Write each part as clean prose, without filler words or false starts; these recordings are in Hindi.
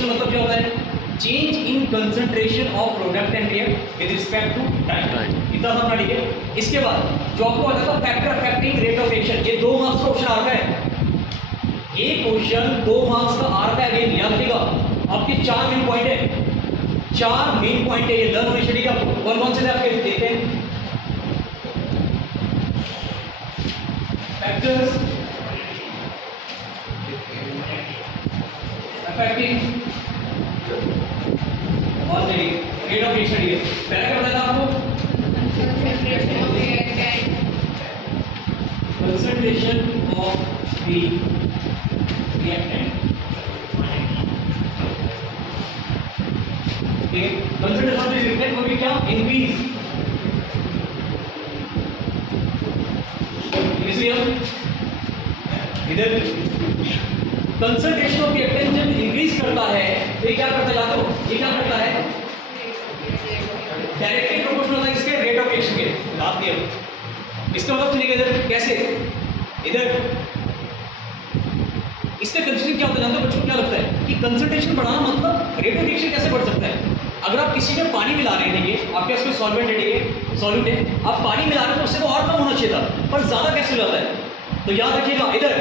ऑक्सीडेशन मतलब क्या होता है? Change in concentration of product and react with respect to time. इतना था अपना, ठीक है। इसके बाद जो आपको आता था factor affecting rate of reaction, ये 2 मार्क्स का ऑप्शन आ रहा है। ये क्वेश्चन 2 मार्क्स का आ रहा है। अगेन याद रखिएगा, आपके 4 मेन पॉइंट है, 4 मेन पॉइंट है, ये लर्न होने चाहिए। आपको कौन कौन से थे आपके देखते हैं। फैक्टर्स अफेक्टिंग और रेट ऑफ रिएक्शन। पहले क्या बताया था आपको? Concentration of the reactant. Concentration of the reactant को भी क्या इंक्रीज, इधर कंसंट्रेशन ऑफ रिएक्टेंट जब इंक्रीज करता है तो ये क्या करता जाता हो, ये क्या करता है? डायरेक्टली प्रोपोर्शनल है इसके रेट ऑफ रिएक्शन के। बात दिया इसका मतलब सुनिएगा इधर कैसे, इधर इसका कंसंट्रेशन क्या होता है जानते हो बच्चों? क्या लगता है कि कंसंट्रेशन बढ़ाना मतलब रेट ऑफ रिएक्शन कैसे बढ़ सकता है? अगर आप किसी में पानी मिला रहे हैं, ठीक है, आपके पास कोई सॉल्वेंट है, ठीक है, सॉल्यूट है, आप पानी मिला रहे हैं तो उससे तो और कम होना चाहिए था, पर ज्यादा कैसे हो जाता है? तो याद रखिएगा इधर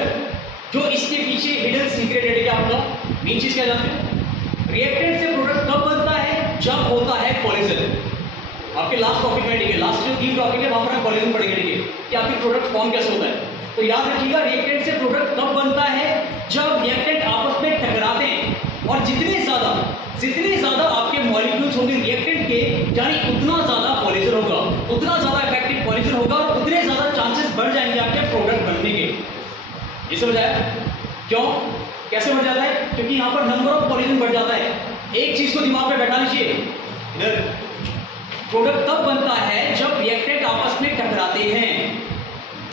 जो इसके पीछे हिडन सीक्रेट है, क्या आपका मेन चीज क्या जानते हैं? रिएक्टेंट से प्रोडक्ट कब बनता है? जब होता है कोलिजन। आपके लास्ट टॉपिक में, ठीक है, लास्ट जो 3 टॉपिक है वहां पर हम कोलिजन पढ़ेंगे, ठीक है, कि आपके प्रोडक्ट फॉर्म कैसे होता है। तो याद रखिएगा रिएक्टेंट से प्रोडक्ट कब बनता है? जब रिएक्टेंट आपस में टकराते हैं, और जितने ज्यादा आपके मॉलिक्यूल्स होंगे रिएक्टेंट के, यानी उतना ज्यादा कोलिजन होगा, उतना ज्यादा इफेक्टिव कोलिजन होगा, और उतने ज्यादा चांसेस बढ़ जाएंगे आपके प्रोडक्ट बनने के। ये समझ आया? क्यों, कैसे बढ़ जाता है? क्योंकि यहां पर नंबर ऑफ कोलिजन बढ़ जाता है। एक चीज को दिमाग में बैठा लीजिए, इधर प्रोडक्ट तब बनता है जब रिएक्टेंट आपस में टकराते हैं।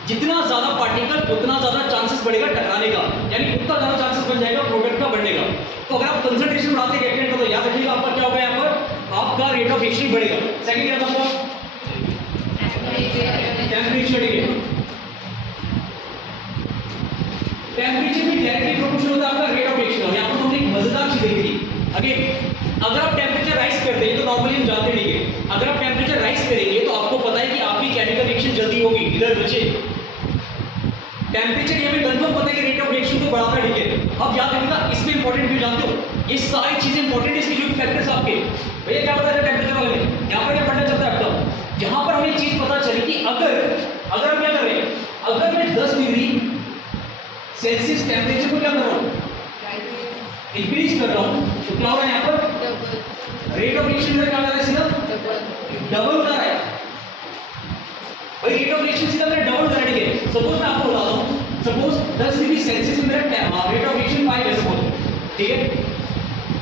जितना ज्यादा पार्टिकल उतना ज्यादा चांसेस बढ़ेगा टकराने का, यानी उतना ज्यादा चांसेस बन जाएगा प्रोडक्ट का बनने का। तो अगर आप कंसंट्रेशन बढ़ाते हैं रिएक्टेंट का तो याद रखिएगा आपका क्या होगा, यहाँ पर आपका रेट ऑफ रिएक्शन बढ़ेगा। सेकंड क्या था आपका? टेम्परेचर। टेम्परेचर भी डायरेक्टली प्रोपोर्शनल होता है आपका रेट ऑफ रिएक्शन। यहाँ पर हमने एक मजेदार चीज देखी थी। अगेन अगर आप टेम्परेचर राइज करते हैं तो नॉर्मली हम जानते नहीं है, अगर आप टेम्परेचर राइज करेंगे तो आपको पता है कि आपकी केमिकल रिएक्शन जल्दी होगी। इधर बच्चे टेम्परेचर ये हमें कंफर्म पता है कि रेट ऑफ रिएक्शन को बढ़ाता है, ठीक है। अब याद रखिएगा इसमें इंपॉर्टेंट क्यों जानते हो? ये सारी चीजें इंपॉर्टेंट है, इसके जो फैक्टर्स आपके भैया क्या पता है टेम्परेचर वाले में, यहाँ पर क्या पता चलता है आपका? यहाँ पर हमें एक चीज पता चली कि अगर हम क्या कर रहे हैं, अगर मैं 10 डिग्री सेल्सियस टेम्परेचर को क्या कर रहा हूँ, इंक्रीज कर रहा हूँ, तो क्या हो रहा है यहाँ पर? रेट ऑफ रिएक्शन क्या कर रहा है? सीधा डबल हो रहा है भाई। रेट ऑफ रिएक्शन सीधा मेरा डबल कर रहा है। सपोज मैं आपको बताता हूँ, सपोज 10 डिग्री सेल्सियस में मेरा रेट ऑफ रिएक्शन 5 है सपोज, ठीक है।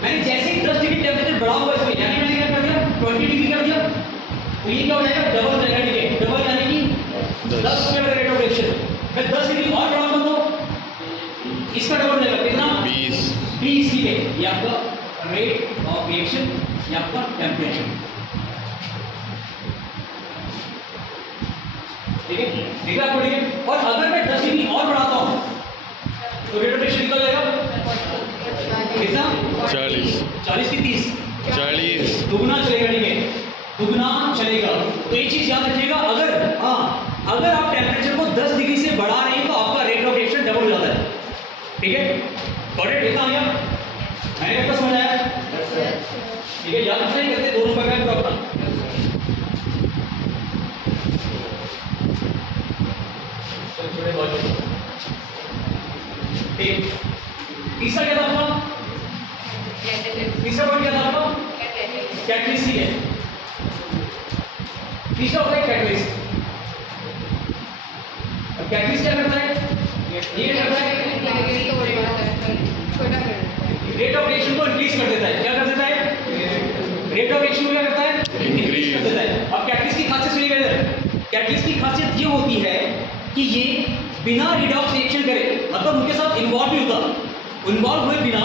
मैंने जैसे ही 10 डिग्री टेम्परेचर बढ़ा हुआ इसमें, यानी मैंने क्या कर दिया 20 डिग्री कर दिया, तो ये क्या हो जाएगा? डबल हो जाएगा, ठीक है। डबल यानी कि 10 हो जाएगा रेट ऑफ रिएक्शन। मैं 10 डिग्री और बढ़ाऊंगा तो इसका डबल हो जाएगा, कितना? 20, ठीक है। ये आपका रेट ऑफ रिएक्शन, ये आपका टेम्परेचर, ठीक है, ठीक है आपको, ठीक है। और अगर मैं 10 डिग्री और बढ़ाता हूं तो रेट ऑफ रिएक्शन निकल जाएगा कितना? 40 की 30, 40 दुगना चलेगा, ठीक है, दुगना चलेगा। तो ये चीज याद रखिएगा, अगर आप टेम्परेचर को 10 डिग्री से बढ़ा रहे हैं तो आपका रेट ऑफ रिएक्शन डबल हो जाता है, ठीक है। Got it? कितना आ गया? मैंने आपको समझ आया, ठीक है। याद रखना ही करते दोनों प्रकार का अपना। ठीक, तीसरा क्या था आपका? तीसरा पॉइंट क्या था आपका? कैटलिस्ट है। तीसरा होता है कैटलिस्ट। अब कैटलिस्ट क्या करता है? ये करता है रेट ऑफ रिएक्शन को इंक्रीज कर देता है। क्या कर देता है? रेट ऑफ रिएक्शन को क्या करता है? इंक्रीज कर देता है। अब कैटलिस्ट की खासियत सुनिएगा इधर। कैटलिस्ट की खासियत ये होती है कि ये बिना रिडॉक्स रिएक्शन करे, मतलब उनके साथ इन्वॉल्व भी होता, इन्वॉल्व हुए बिना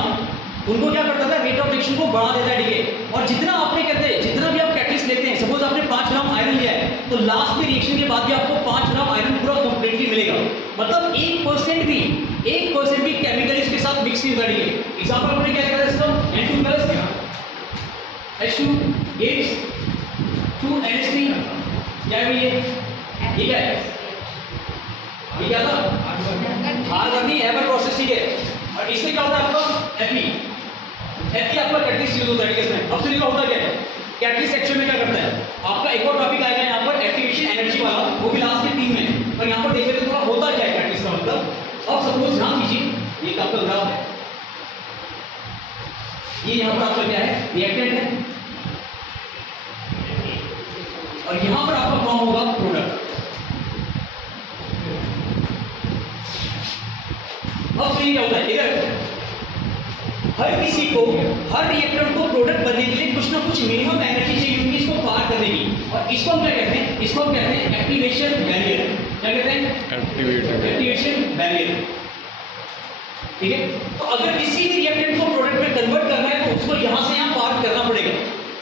उनको क्या करता था, रेट ऑफ रिएक्शन को बढ़ा देता है, ठीक है। और जितना आपने कहते हैं, जितना भी आप कैटलिस्ट लेते हैं, सपोज आपने 5 ग्राम आयरन लिया है, तो लास्ट में रिएक्शन के बाद भी आपको 5 ग्राम आयरन पूरा कंप्लीटली मिलेगा। मतलब 1% भी केमिकल इसके साथ मिक्स नहीं होगा, ठीक है। एग्जांपल हमने क्या लिखा था इसका, N2 प्लस H2 2 NH3, क्या है ये क्या है, ये क्या था, आर्गन एवर प्रोसेस, ठीक है। और इससे क्या होता है आपका Fe आपका कैटलिस्ट यूज होता है, ठीक है। इसमें अब सुनिए होता क्या है, कैटलिस्ट एक्चुअल में क्या करता है, आपका एक और टॉपिक आएगा यहाँ पर एक्टिवेशन एनर्जी वाला, वो भी लास्ट में 3 में, पर यहाँ पर देख लेते थोड़ा होता क्या है कैटलिस्ट का मतलब। अब सपोज ध्यान दीजिए, ये आपका ग्राफ है, ये यहाँ पर आपका क्या है, रिएक्टेंट है, और यहाँ पर आपका फॉर्म होगा प्रोडक्ट। अब सुनिए क्या होता है, इधर हर किसी को, हर रिएक्टर को प्रोडक्ट बनने के लिए कुछ ना कुछ मिनिमम एनर्जी चाहिए होगी इसको पार करने की, और इसको हम क्या कहते हैं, इसको हम कहते हैं एक्टिवेशन बैरियर। क्या कहते हैं, एक्टिवेशन बैरियर, ठीक है। तो अगर किसी भी रिएक्टेंट को प्रोडक्ट में कन्वर्ट करना है तो उसको यहां से यहां पार करना पड़ेगा।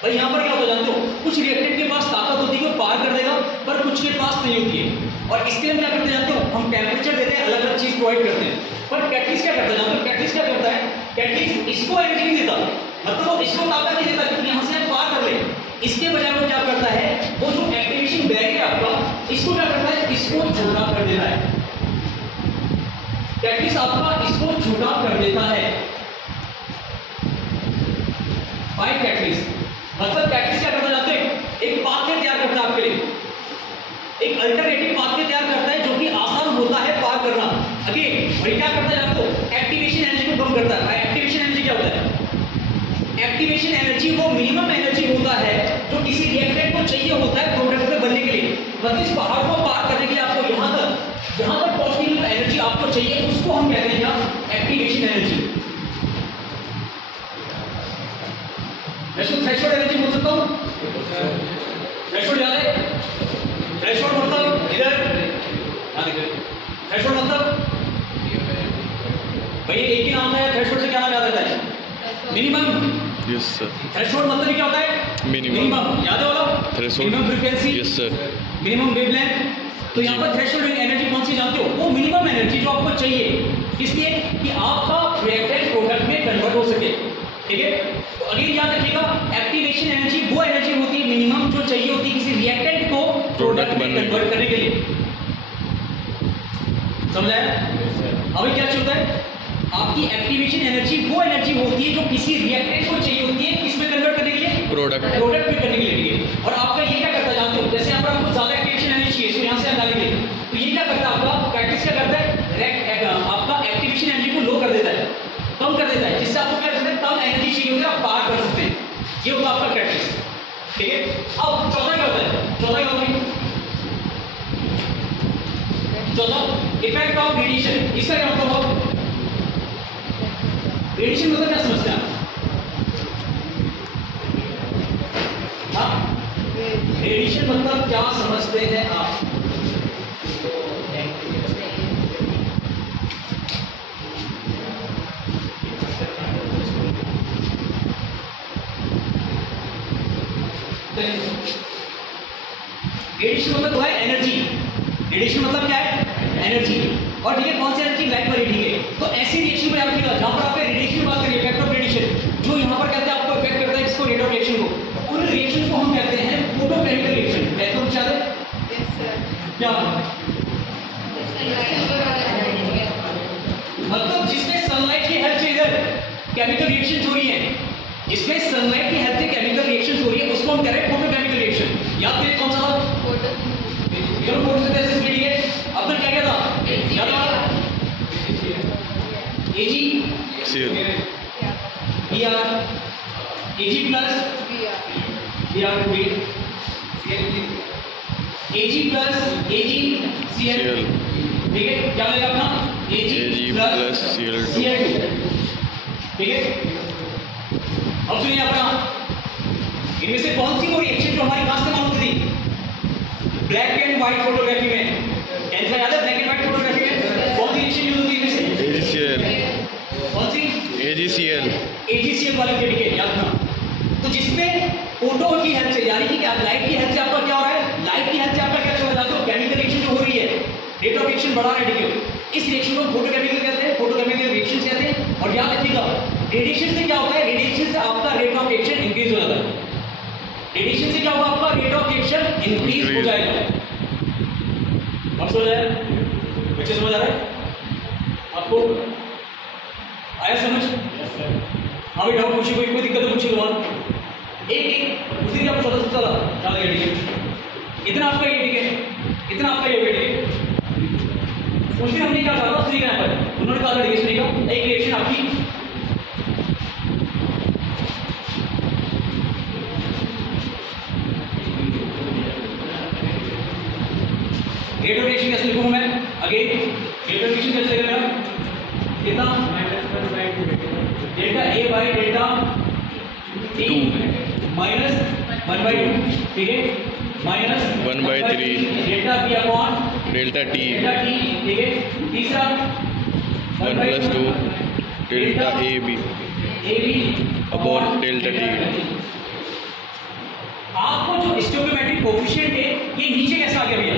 भाई यहां पर क्या होता है जानते हो, कुछ रिएक्टेंट के पास ताकत होती है कि वो पार कर देगा, पर कुछ के पास नहीं होती है, और इसके लिए हम क्या करते जानते हो, हम टेम्परेचर देते हैं, अलग अलग चीज प्रोवाइड करते हैं। पर कैटलिस्ट क्या करता है जानते हो, कैटलिस्ट क्या करता है, कैटलिस्ट इसको एनर्जी नहीं देता, मतलब वो इसको ताकत नहीं देता कि यहां से पार कर ले। इसके बजाय वो क्या करता है, वो जो एक्टिवेशन बैरियर है आपका, इसको क्या करता है, इसको छोटा कर देता है। कैटलिस्ट आपका इसको छोटा कर देता है बाय कैटलिस्ट। मतलब कैटलिस्ट क्या करता जानते हैं, एक पाथवे तैयार करता है आपके लिए, एक अल्टरनेटिव पाथवे तैयार करता है जो कि आसान होता है पार करना। अगेन वही क्या करता है आपको, एक्टिवेशन एनर्जी को कम करता है। भाई एक्टिवेशन एनर्जी क्या होता है, एक्टिवेशन एनर्जी वो मिनिमम एनर्जी होता है जो किसी रिएक्टेंट को चाहिए होता है प्रोडक्ट में बनने के लिए। मतलब इस पहाड़ को पार करने के लिए आपको यहां तक पहुंचने की एनर्जी आपको चाहिए, उसको हम कहते हैं क्या, एक्टिवेशन एनर्जी। मैं इसको थ्रेशोल्ड एनर्जी बोल सकता हूं, थ्रेशोल्ड याद है, थ्रेशोल्ड मतलब इधर थ्रेशोल्ड मतलब भाई एक ही नाम है, थ्रेशोल्ड से क्या नाम याद आता है, मिनिमम। Yes sir. थ्रेशोल्ड मतलब क्या होता है, मिनिमम, याद है वाला, threshold minimum frequency, yes sir, minimum wavelength. तो यहाँ पर थ्रेशोल्ड एनर्जी कौन सी जानते हो, वो मिनिमम एनर्जी जो आपको चाहिए, इसलिए कि आपका रिएक्टेंट प्रोडक्ट में कन्वर्ट हो सके, ठीक है। तो अगेन याद रखिएगा, एक्टिवेशन एनर्जी वो एनर्जी होती है मिनिमम जो चाहिए होती है किसी रिएक्टेंट को प्रोडक्ट में कन्वर्ट करने के लिए। समझ आया? अभी क्या होता है, आपकी एक्टिवेशन एनर्जी वो एनर्जी होती है जो किसी रिएक्टेंट को चाहिए होती है किसमें कन्वर्ट करने के लिए, प्रोडक्ट में करने के लिए, ठीक है। और आपका ये क्या करता है जानते हो, जैसे यहाँ पर आपको ज्यादा एक्टिवेशन एनर्जी चाहिए, इसको यहाँ से हटा देंगे, तो ये क्या करता है आपका कैटलिस्ट क्या करता है, आपका एक्टिवेशन एनर्जी को लो कर देता है, कम कर देता है, जिससे आपको क्या करता है, कम एनर्जी चाहिए होती है, आप पार कर सकते हैं। ये होगा आपका कैटलिस्ट, ठीक है। अब चौथा क्या होता है, चौथा क्या होता है, चौथा इफेक्ट ऑफ रेडिएशन। इसका क्या मतलब हो, रेडिएशन मतलब क्या समझते हैं आप, रेडिएशन मतलब क्या समझते हैं आप, रेडिएशन मतलब है एनर्जी, रेडिएशन मतलब क्या है, एनर्जी। और ठीक है, कौन सी एनर्जी, लाइट वाली, ठीक है। तो ऐसी रिएक्शन को याद रखिएगा जहां पर आप रेडिएशन की बात करिए, इफेक्ट ऑफ रेडिएशन, जो यहां पर कहते हैं आपको इफेक्ट करता है इसको, रेट ऑफ रिएक्शन को, उन रिएक्शन को हम कहते हैं फोटोकेमिकल रिएक्शन। कहते हो क्या है, क्या मतलब जिसमें सनलाइट की हेल्प से इधर केमिकल रिएक्शन हो रही है, जिसमें सनलाइट की हेल्प से केमिकल रिएक्शन हो रही है, उसको हम कह रहे हैं फोटोकेमिकल रिएक्शन। याद करिए कौन सा था, फोटोसिंथेसिस, ठीक है। अब क्या क्या था, याद आ, AG CL BR, AG plus BR two B, AG plus AG CL, ठीक है। क्या लगेगा अपना, एजी प्लस सीएल2, ठीक है। अब सुनिए अपना, इनमें से कौन सी वो रिएक्शन जो हमारी खास काम होती थी ब्लैक एंड व्हाइट फोटोग्राफी में, कैसा याद है, ब्लैक एंड व्हाइट फोटोग्राफी में कौन सी रिएक्शन यूज होती है, इनमें से एजीसीएल, कौन सी, AGCL वाले के ठीक है, याद रखना। तो जिसमें फोटो की हेल्प से, यानी कि क्या लाइट की हेल्प से आपका क्या हो रहा है, लाइट की हेल्प से आपका क्या चल रहा है, तो केमिकल रिएक्शन जो हो रही है, रेट ऑफ एक्शन बढ़ा रहा है, ठीक है। इस रिएक्शन को फोटोकेमिकल कहते हैं, फोटोकेमिकल रिएक्शन कहते हैं। और याद रखिएगा, रेडिएशन से क्या होता है, रेडिएशन से आपका रेट ऑफ एक्शन इंक्रीज हो जाता है। रेडिएशन से क्या होगा, आपका रेट ऑफ एक्शन इंक्रीज हो जाएगा। अब समझ आया, बच्चे समझ आ रहा है आपको, आया समझ? हाँ भाई, डाउट पूछिए, कोई दिक्कत है पूछिए तुम्हारा। एक उसी दिन आपको 14 क्या लगे, ठीक है, इतना आपका ये, ठीक है, इतना आपका ये, ठीक है। उस दिन हमने क्या कहा था, सुनिएगा यहाँ पर उन्होंने कहा था, ठीक है, सुनिएगा, एक रिएक्शन आपकी रेट ऑफ रिएक्शन कैसे लिखूंगा मैं, अगेन रेट ऑफ रिएक्शन कैसे लिखेगा मेरा, कितना, delta A by delta T minus 1/2, ठीक है, minus 1/3 delta B upon delta T, ठीक है। तीसरा 1+2 delta AB upon delta T। आपको जो स्टोइकोमेट्रिक कोएफिशिएंट है, ये नीचे कैसे आ गया भैया,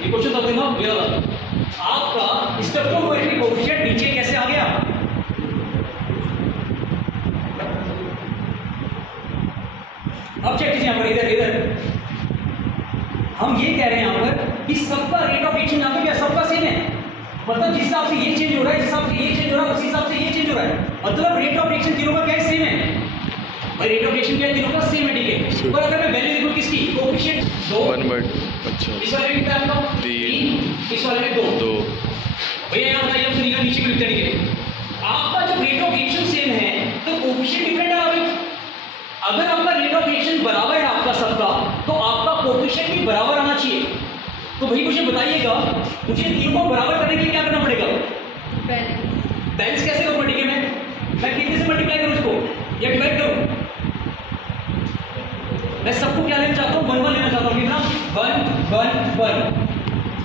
ये क्वेश्चन तब देना भैया, आपका स्टोइकोमेट्रिक कोएफिशिएंट नीचे कैसे आ गया। अब चेक कीजिए यहाँ पर, इधर हम ये कह रहे हैं यहाँ पर कि सबका रेट ऑफ एक्शन यहाँ पे क्या सबका सेम है, मतलब जिस हिसाब से ये चेंज हो रहा है, जिस हिसाब से ये चेंज हो रहा है, उसी हिसाब से ये चेंज हो रहा है, मतलब रेट ऑफ एक्शन तीनों का क्या है, सेम है भाई, रेट ऑफ एक्शन क्या है, तीनों का सेम है, ठीक है। पर अगर मैं वैल्यू देखूं किसकी, कोएफिशिएंट 2, 1/, अच्छा, इस वाले में कितना है आपका 3, इस वाले में 2 भैया, यहाँ बताइए, अब सुनिएगा, नीचे भी लिखते हैं, ठीक है। आपका जब रेट ऑफ एक्शन सेम है तो कोएफिशिएंट डिफरेंट है भाई। अगर आपका रेट ऑफ एक्शन बराबर है आपका सबका, तो आपका कोएफिशिएंट भी बराबर आना चाहिए। तो भाई मुझे बताइएगा, मुझे तीनों को बराबर करने के लिए क्या करना पड़ेगा, बैलेंस कैसे करूंगा, ठीक है, मैं कितने से मल्टीप्लाई करूं इसको या डिवाइड करूं, मैं सबको क्या लेना चाहता हूं, 1 1 लेना चाहता हूं, कितना 1 1 1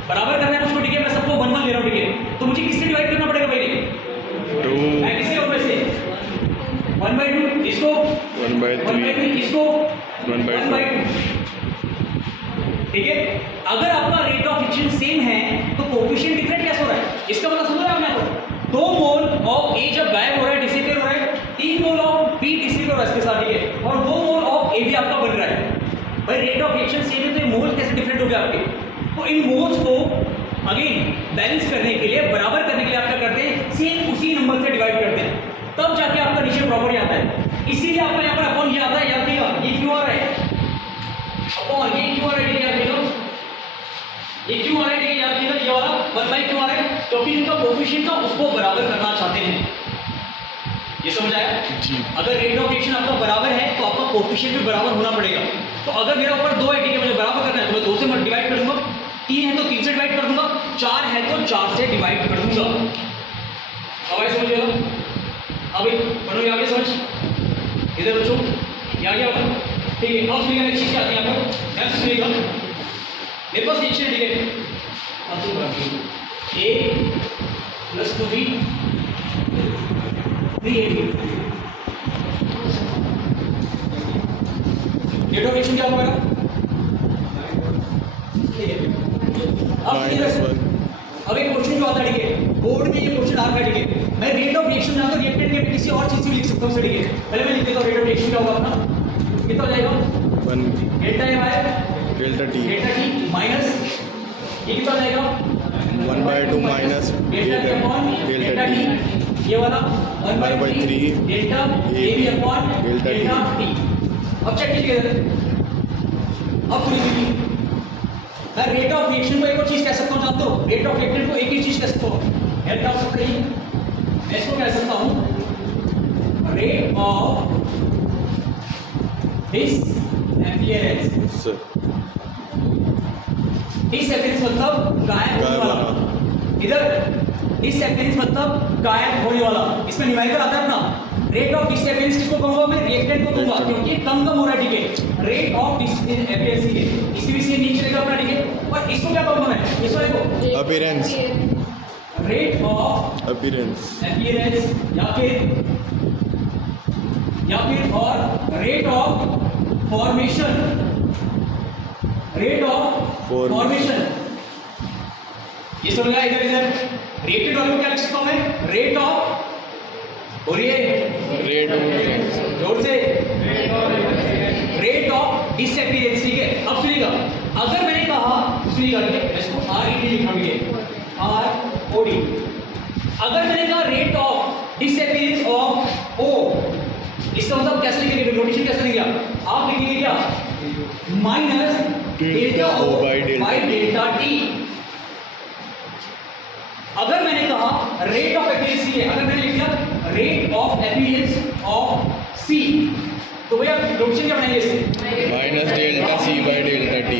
बराबर करना है मुझको, ठीक है, मैं सबको 1 1 ले रहा हूं, ठीक है। तो मुझे किससे डिवाइड करना पड़ेगा भाई, 2, मैं किससे ऊपर से 1/2, इसको 1/3 इसको 1/2, ठीक है। अगर आपका रेट ऑफ एक्शन सेम है तो कोएफिशिएंट डिफरेंट कैसे हो रहा है, इसका मतलब समझ रहे हैं आप, यहाँ 2 मोल ऑफ A जब गायब हो रहा है, डिसिपेट हो रहा है, 3 मोल ऑफ B डिसिपेट हो रहा है इसके साथ, ठीक है, और 2 मोल ऑफ A भी आपका बन रहा है। भाई रेट ऑफ एक्शन सेम है तो ये मोल कैसे डिफरेंट हो गया आपके, तो इन मोल्स को अगेन बैलेंस करने के लिए, बराबर करने के लिए आप क्या करते हैं, सेम उसी नंबर से डिवाइड करते हैं, तब जाके आपका नीचे प्रॉपर्टी आता है। इसीलिए आपका यहाँ पर अपॉन ये आता है, याद रखिएगा, ये क्यों आ रहा है अपॉन, ये क्यों आ रहा है, याद रखिएगा, ये क्यों आ रहा है, याद रखिएगा, ये वाला 1/, क्यों आ रहा है, क्योंकि इनका कोएफिशिएंट था उसको बराबर करना चाहते हैं। ये समझ आया जी। अगर रेट ऑफ एक्शन आपका बराबर है तो आपका कोएफिशिएंट भी बराबर होना पड़ेगा। तो अगर मेरा ऊपर 2 है, ठीक है, मुझे बराबर करना है तो मैं 2 से डिवाइड कर दूंगा, 3 है तो 3 से डिवाइड कर दूंगा, 4 है तो 4 से डिवाइड कर दूंगा। अब आए समझिएगा, अब पढ़ो आगे समझ, इधर बच्चों ये आ गया होगा, ठीक है। अब सुनिएगा नेक्स्ट चीज आती है यहाँ पर, नेक्स्ट सुनिएगा, मेरे पास रिएक्शन, ठीक है, अब सुनिएगा A + 2B 3AB, rate of action क्या होगा, ठीक है। अब एक क्वेश्चन जो आता है, ठीक है, बोर्ड में ये क्वेश्चन आता है, ठीक है, मैं रेट ऑफ रिएक्शन जानता हूं, रिएक्टेंट के किसी और चीज से भी लिख सकता हूं, ठीक है। पहले मैं लिख देता हूं रेट ऑफ रिएक्शन क्या होगा अपना, कितना हो जाएगा 1 delta A by delta T minus ये कितना हो जाएगा 1/2 minus delta B upon delta T, ये वाला 1/3 delta AB upon delta T। अब चेक कीजिए, अब सुनिए, मैं रेट ऑफ रिएक्शन को एक और चीज कह सकता हूं, जानते हो, रेट ऑफ रिएक्टेंट को एक ही चीज कह सकता हूं, हेल्प कर सकते हैं, मैं इसको कह सकता हूं रेट ऑफ डिसअपियरेंस। डिसअपियरेंस मतलब गायब होने वाला, इधर डिसअपियरेंस मतलब गायब होने वाला, इसमें न्यूमेरिकल आता है अपना। रेट ऑफ डिसअपियरेंस किसको कहूंगा मैं, रिएक्टेंट को दूंगा, क्योंकि कम हो रहा है, ठीक है, रेट ऑफ डिसअपियरेंस, ठीक है, इसके भी सेम नीचे चलेगा अपना, ठीक है। और इसको क्या कहूंगा मैं, इसको देखो appearance, rate of appearance appearance या फिर और रेट ऑफ फॉर्मेशन फॉर्मेशन। ये समझ गया? इधर इधर रेटेड वाले को क्या लिख सकता हूं मैं? रेट ऑफ, बोलिए रेट जोर से, रेट ऑफ डिसअपीयरेंस। ठीक है, अब सुनिएगा, अगर मैंने कहा, सुनिएगा इसको RED लिखा भी है, ROD। अगर मैंने कहा rate of disappearance of O, इसका मतलब कैसे लिखेंगे, नोटेशन कैसे लिखेंगे आप लिखेंगे क्या? Minus delta O by delta T। अगर मैंने कहा रेट ऑफ अपीयरेंस है, अगर मैंने लिख दिया rate of appearance of C, तो भैया नोटेशन क्या बनाएंगे इससे? Minus delta C by delta T।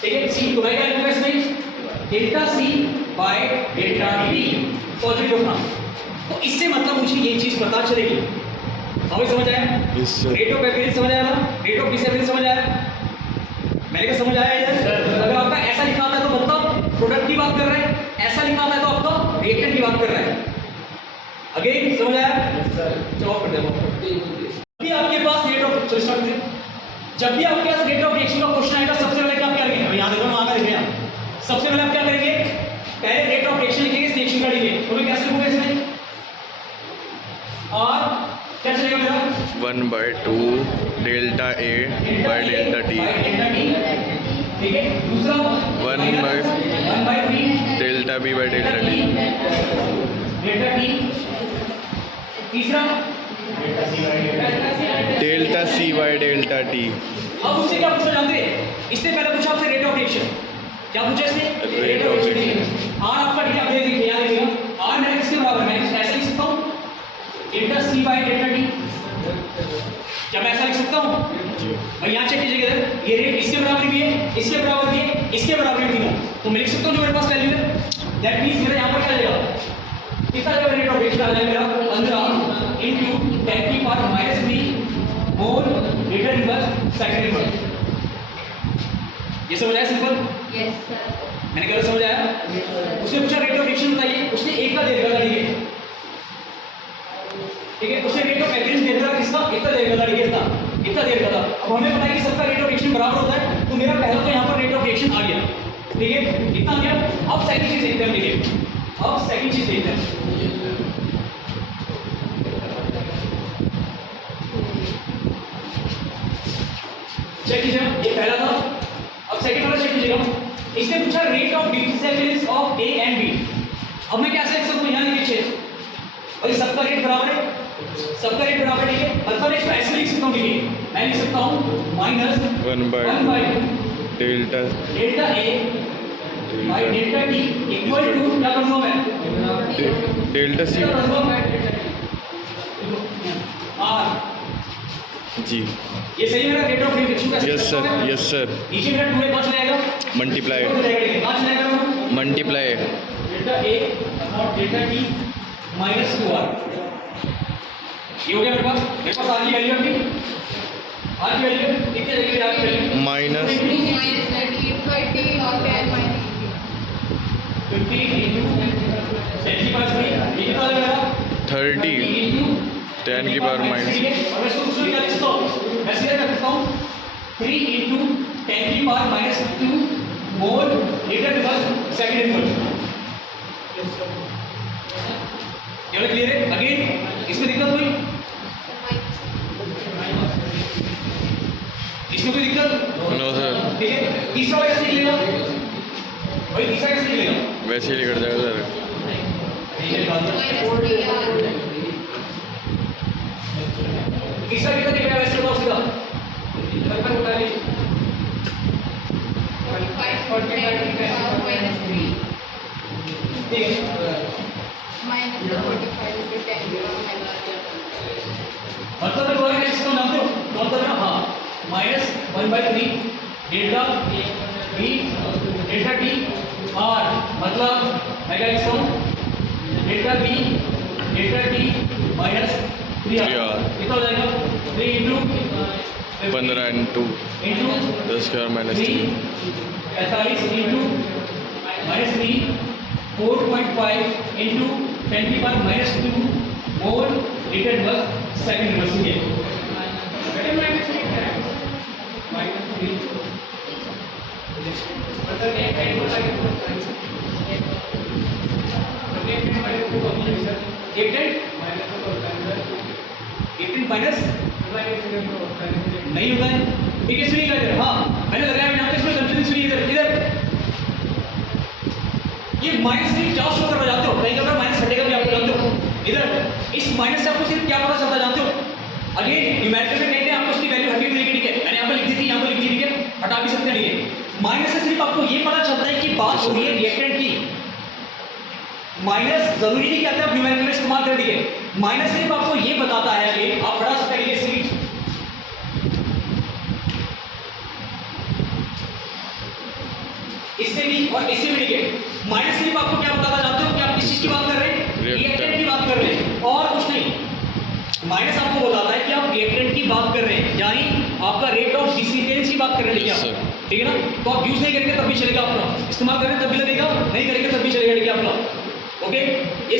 ठीक है, C तो मैं क्या लिखूंगा इसमें? Delta C bye delta T positive होना। तो इससे मतलब मुझे ये चीज पता चलेगी। हमें समझ आया? रेट ऑफ अपीयरेंस समझ आया ना? रेट ऑफ डिसअपीयरेंस समझ आया? मैंने क्या समझ आया इधर? अगर आपका ऐसा लिखा आता है तो मतलब प्रोडक्ट की बात कर रहा है, ऐसा लिखा आता है तो आपका रिएक्टेंट की बात कर रहा है। अगेन समझ आया? चलो कर दे। अभी आपके पास रेट ऑफ, चलो स्टार्ट करें। जब भी आपके पास रेट ऑफ रिएक्शन का क्वेश्चन आएगा, सबसे पहले क्या करेंगे? अब याद रखना, आगे लिखें आप। सबसे पहले आप क्या करेंगे? पहले रेट ऑफ रिएक्शन लिखेंगे, इस रिएक्शन का लिखेंगे। तो मैं कैसे लिखूंगा इसमें? और क्या चलेगा मेरा? 1/2 delta A by delta T। ठीक है, दूसरा 1/3 delta B by delta T। Delta T। तीसरा delta C by delta T। अब उससे क्या पूछा जानते हैं? इसने पहले पूछा आपसे रेट ऑफ रिएक्शन, क्या पूछा इसने? Rate of reaction. आर आपका ठीक है, आप देखिए याद रखिएगा, आर मैंने किसके बराबर है? मैं ऐसा लिख सकता हूं delta C by delta T। क्या मैं ऐसा लिख सकता हूं? भाई यहाँ चेक कीजिएगा, इधर ये रेट इसके बराबर भी है, इसके बराबर भी है, इसके बराबर भी है, तो मैं लिख सकता हूं जो मेरे पास वैल्यू है। दैट मींस मेरा यहाँ पर क्या जाएगा? कितना जाएगा रेट ऑफ रिएक्शन? आ जाएगा मेरा 15 इनटू 10 की पावर -3 मोल लीटर रिवर्स सेकंड रिवर्स। ये समझ आया सिंपल? Yes sir. मैंने कहा समझ आया? उसने पूछा रेट ऑफ रिएक्शन बताइए, उसने एक का दे दिया गाड़ी है, ठीक है, उसने रेट ऑफ अपीयरेंस दे दिया किसका? इतना दे दिया गाड़ी है, इतना दे दिया था। अब हमें पता है कि सबका रेट ऑफ रिएक्शन बराबर होता है, तो मेरा पहला तो यहाँ पर रेट ऑफ रिएक्शन आ गया, ठीक है, कितना आ गया? अब सेकंड चीज देखते हैं, देखिए अब सेकंड चीज देखते हैं। चेक कीजिए, ये पहला था, अब सेकंड वाला चेक कीजिएगा। इसने पूछा rate of disappearance of A and B। अब मैं कैसे लिख सकता हूं? यहां लिखिए भाई, सबका रेट बराबर है, सबका रेट बराबर है, मतलब इसको ऐसे लिख सकता हूं, देखिए मैं लिख सकता हूं minus 1/2 delta delta A by delta T equal to क्या करूंगा मैं? Delta C। R। जी ये सही है मेरा रेट ऑफ रिएक्शन का? Yes sir, yes sir. नीचे मेरा 2 कौन चला जाएगा? मल्टीप्लाई कहां चला जाएगा? Multiply delta A upon delta T minus 2R। ये हो गया मेरे पास R की वैल्यू अपनी, R की वैल्यू कितने देंगे? R की वैल्यू माइनस -30 और 10 -3। 50 into 10 की पावर 3, ये कितना आ जाएगा? 30 into 10 की पावर माइनस। और मैं इसको दूसरी क्या लिख सकता हूँ? मैं सीधा क्या लिखता हूँ? 3 into 10 की power -2 mole litre reverse second reverse. ये क्लियर है? अगेन इसमें दिक्कत हुई? इसमें कोई दिक्कत? No sir. ठीक है, तीसरा वाला कैसे निकलेगा? भाई तीसरा कैसे निकलेगा? वैसे ही निकल जाएगा सर। तीसरा कितना निकलेगा वैसे बताओ सीधा? ठीक है, मतलब मैं दोबारा क्या इसको जानते हो? मतलब ना हाँ -1/3 delta B delta T R, मतलब मैं क्या लिखता हूँ? Delta B delta T minus 3R। कितना हो जाएगा? 3 into 15 into into 10 square minus 3 3 45 into minus 3 4.5 into 10 की पावर माइनस 2 मोल लीटर पर सेकंड रिवर्सिंग है माइनस 3 18 माइनस नहीं होता है ठीक है सुनिएगा इधर हाँ मैंने लगाया मैंने आपको इसमें कंफ्यूजन सुनिए इधर इधर ये माइनस नहीं क्या शो करना जानते हो कहीं का माइनस हटेगा भी आपको जानते हो इधर इस माइनस से आपको सिर्फ क्या पता चलता जानते हो अगेन न्यूमेरिकल में कहते हैं आपको उसकी वैल्यू हटी मिलेगी ठीक है मैंने यहाँ पर लिख दी थी यहाँ पर लिख दी ठीक है हटा भी सकते हैं ठीक है माइनस से सिर्फ आपको ये पता चलता है कि बात हो रही है रिएक्टेंट की माइनस जरूरी नहीं कहते आप न्यूमेरिकल में इस्तेमाल कर दिए माइनस सिर्फ आपको ये बताता है कि आप पढ़ा सकते हैं सीरीज इससे भी और इससे भी लिखे माइनस सिर्फ आपको क्या बताता जानते हो कि आप किस चीज की बात कर रहे हैं रिएक्टेंट की बात कर रहे हैं और कुछ नहीं माइनस आपको बताता है कि आप रिएक्टेंट की बात कर रहे हैं यानी आपका रेट ऑफ डिसिपेंस की बात कर रहे हैं Yes, sir. ठीक है ना तो आप यूज नहीं करेंगे तब भी चलेगा आपका इस्तेमाल करें तब भी लगेगा नहीं करेंगे तब भी चलेगा ठीक है आपका ओके